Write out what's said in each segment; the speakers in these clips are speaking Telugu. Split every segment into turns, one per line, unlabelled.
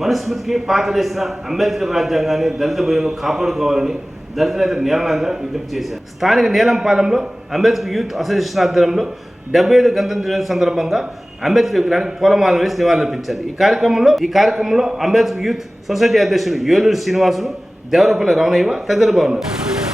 మనుస్మృతికి పాతలేసిన అంబేద్కర్ రాజ్యాంగాన్ని దళిత భూములు కాపాడుకోవాలని దళిత నేత నీలనాంధ్ర విజ్ఞప్తి చేశారు. స్థానిక నీలంపాలెంలో అంబేద్కర్ యూత్ అసోసియేషన్ ఆధ్వర్యంలో డెబ్బై ఐదు గణతంత్ర దినోత్సవం సందర్భంగా అంబేద్కర్ విగ్రహానికి పూలమాల వేసి నివాళులర్పించారు. ఈ కార్యక్రమంలో ఈ కార్యక్రమంలో అంబేద్కర్ యూత్ సొసైటీ అధ్యక్షులు ఏలూరు శ్రీనివాసులు దేవరపల్లి రమణయ్య తదితరులు బాగున్నారు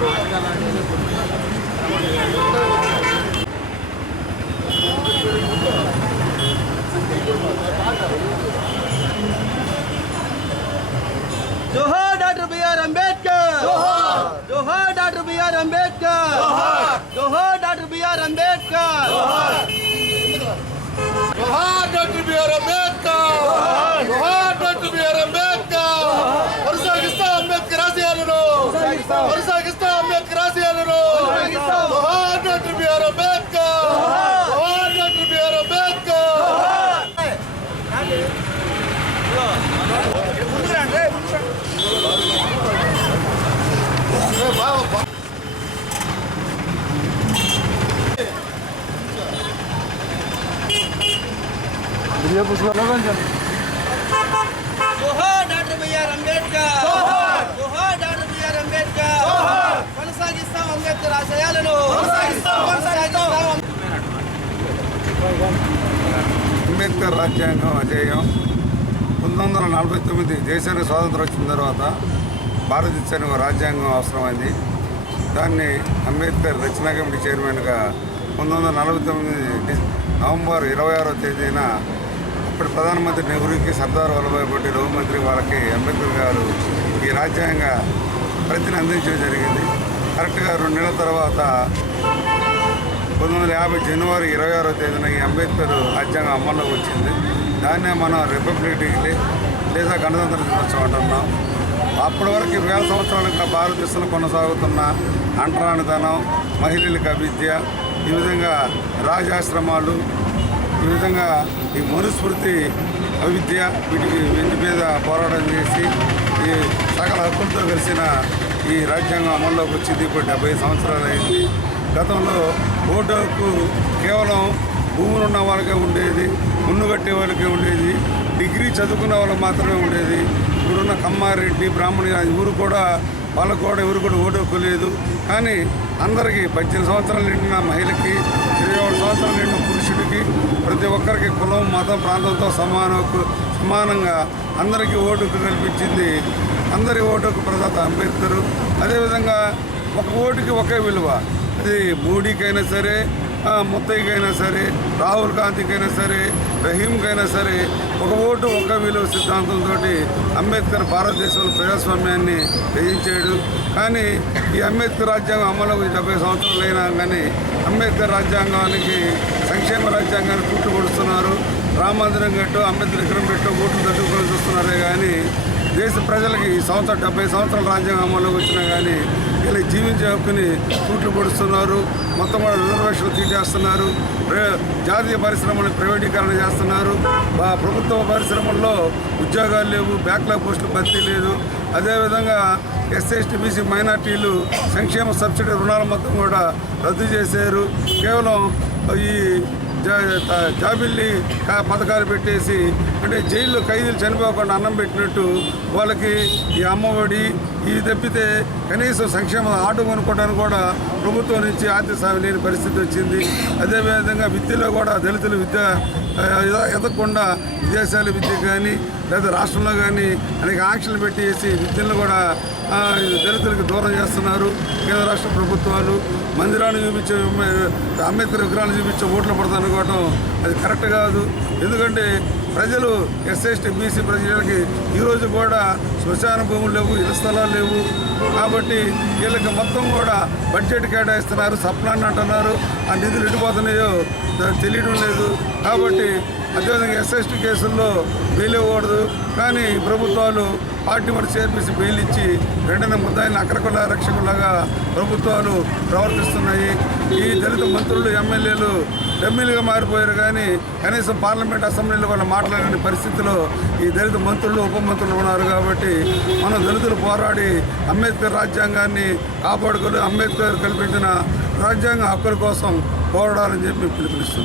ప్రత్యేక మనకి
జోహార్ డాక్టర్ బిఆర్ అంబేద్కర్ జోహార్ డాక్టర్ బిఆర్ అంబేద్కర్ జోహార్ డాక్టర్ బిఆర్ అంబేద్కర్
జోహార్ డాక్టర్ బిఆర్ అంబేద్కర్ జోహార్ డాక్టర్ బిఆర్ అంబేద్కర్ కొనసాగిస్తా అంబేద్కర్ ఆశయాలను కొనసాగిస్తా అంబేద్కర్ ఆశయాలను జోహార్ డాక్టర్ బిఆర్ అంబేద్కర్ జోహార్ డాక్టర్ బిఆర్ అంబేద్కర్ ఏ బావ, బా-
జోహార్ డాక్టర్ బిఆర్ అంబేద్కర్. జోహార్. Doctor B R Ambedkar. కొనసాగిస్తాం అంబేద్కర్ ఆశయాలను. కొనసాగిస్తాం.
అంబేద్కర్ రాజ్యాంగం అజేయం పంతొమ్మిది వందల నలభై తొమ్మిది దేశానికి స్వాతంత్రం వచ్చిన తర్వాత భారతదేశానికి ఒక రాజ్యాంగం అవసరమైంది. దాన్ని అంబేద్కర్ రచనా కమిటీ చైర్మన్గా పంతొమ్మిది వందల నలభై తొమ్మిది నవంబర్ ఇరవై ఆరో తేదీన అప్పటి ప్రధానమంత్రి నెహ్రూకి సర్దార్ వల్లభాయ్ పటేల్ హోంమంత్రి వాళ్ళకి అంబేద్కర్ గారు ఈ రాజ్యాంగ ప్రతిని అందించడం జరిగింది. కరెక్ట్గా రెండు నెలల తర్వాత పంతొమ్మిది వందల యాభై జనవరి ఇరవై ఆరో తేదీన ఈ అంబేద్కర్ రాజ్యాంగం అమల్లోకి వచ్చింది. దాన్నే మనం రిపబ్లిక్ డే లేదా గణతంత్ర దినోత్సవం అంటున్నాం. అప్పటి వరకు వేల సంవత్సరాలుగా భారతదేశంలో కొనసాగుతున్న అంటరానితనం మహిళలకు అవిద్య ఈ విధంగా రాజాశ్రమాలు ఈ విధంగా ఈ మనుస్ఫూర్తి అవిద్య వీటికి వీటి మీద పోరాటం చేసి ఈ సకల హక్కులతో కలిసిన ఈ రాజ్యాంగం అమల్లోకి వచ్చింది. ఇప్పుడు డెబ్బై సంవత్సరాలు అయింది. గతంలో ఓటు హక్కు కేవలం భూములు ఉన్న వాళ్ళకే ఉండేది మున్ను కట్టే వాళ్ళకే ఉండేది డిగ్రీ చదువుకున్న వాళ్ళకి మాత్రమే ఉండేది. ఇప్పుడున్న కమ్మారెడ్డి బ్రాహ్మణి ఊరు కూడా వాళ్ళకు కూడా ఎవరు కూడా ఓటు హక్కు లేదు. కానీ అందరికీ పద్దెనిమిది సంవత్సరాలు నిండిన మహిళకి ఇరవై ఏడు సంవత్సరాలు నిండిన పురుషుడికి ప్రతి ఒక్కరికి కులం మతం ప్రాంతంతో సమాన సమానంగా అందరికీ ఓటుకు కల్పించింది అందరి ఓటుకు హక్కు ప్రదాత అంబేద్కర్. అదేవిధంగా ఒక ఓటుకి ఒకే విలువ. అది మోడీకైనా సరే ముత్తయ్యకైనా సరే రాహుల్ గాంధీకైనా సరే రహీంకైనా సరే ఒక ఓటు ఒక విలువ సిద్ధాంతంతో అంబేద్కర్ భారతదేశంలో ప్రజాస్వామ్యాన్ని వేయించాడు కానీ ఈ అంబేద్కర్ రాజ్యాంగం అమలు డెబ్బై సంవత్సరాలు అయినా కానీ అంబేద్కర్ రాజ్యాంగానికి సంక్షేమ రాజ్యాంగాన్ని కూట్లు పొడుస్తున్నారు రామమందిరం మందిరం అంబేద్కర్ విగ్రహం పెట్టు ఓట్లు తట్టుకొని చూస్తున్నారే కానీ దేశ ప్రజలకి ఈ సంవత్సరం డెబ్బై సంవత్సరాల రాజ్యాంగం అమల్లోకి వచ్చినా కానీ ఇలా జీవించే హక్కుని తూట్లు పొడుస్తున్నారు మొత్తం కూడా రిజర్వేషన్లు తీసేస్తున్నారు. ప్ర- జాతీయ పరిశ్రమలు ప్రైవేటీకరణ చేస్తున్నారు. ప్రభుత్వ పరిశ్రమల్లో ఉద్యోగాలు లేవు బ్యాక్లాగ్ పోస్టులు భర్తీ లేదు. అదేవిధంగా ఎస్సీ ఎస్టీ బీసీ మైనార్టీలు సంక్షేమ సబ్సిడీ రుణాల మొత్తం కూడా రద్దు చేశారు. కేవలం ఈ జాబిల్లి పథకాలు పెట్టేసి అంటే జైల్లో ఖైదీలు చనిపోకుండా అన్నం పెట్టినట్టు వాళ్ళకి ఈ అమ్మఒడి ఇవి తప్పితే కనీసం సంక్షేమ ఆటో కొనుక్కోవడానికి కూడా ప్రభుత్వం నుంచి ఆర్థిక సాయం లేని పరిస్థితి వచ్చింది. అదేవిధంగా విద్యలో కూడా దళితులు విద్య ఎదగకుండా విదేశాల విద్య కానీ లేదా రాష్ట్రంలో కానీ అనేక ఆంక్షలు పెట్టేసి విద్యను కూడా దళితులకు దూరం చేస్తున్నారు. కేంద్ర రాష్ట్ర ప్రభుత్వాలు మందిరాన్ని చూపించే అంబేద్కర్ విగ్రహాన్ని చూపించే ఓట్లు పడతాను అనుకోవటం అది కరెక్ట్ కాదు. ఎందుకంటే ప్రజలు ఎస్ఎస్టీ బీసీ ప్రజలకి ఈరోజు కూడా శ్మశాన భూములు లేవు ఇళ్ళ స్థలాలు లేవు. కాబట్టి వీళ్ళకి మొత్తం కూడా బడ్జెట్ కేటాయిస్తున్నారు సప్లాన్ అంటున్నారు. ఆ నిధులు ఎటుపోతున్నాయో తెలియడం లేదు. కాబట్టి అదేవిధంగా ఎస్ఎస్టీ కేసుల్లో బెయిల్ ఇవ్వకూడదు. కానీ ఈ ప్రభుత్వాలు పార్టీ మరి చేర్పిసి బెయిల్ ఇచ్చి వెంటనే ముద్దాయిని అక్రకుల రక్షకులాగా ప్రభుత్వాలు ప్రవర్తిస్తున్నాయి. ఈ దళిత మంత్రులు ఎమ్మెల్యేలు ఎమ్మెల్యేగా మారిపోయారు కానీ కనీసం పార్లమెంట్ అసెంబ్లీలో వాళ్ళు మాట్లాడని పరిస్థితిలో ఈ దళిత మంత్రులు ఉప మంత్రులు ఉన్నారు కాబట్టి మనం దళితులు పోరాడి అంబేద్కర్ రాజ్యాంగాన్ని కాపాడుకొని అంబేద్కర్ కల్పించిన రాజ్యాంగ హక్కుల కోసం పోరాడాలని చెప్పి పిలుపునిస్తుంది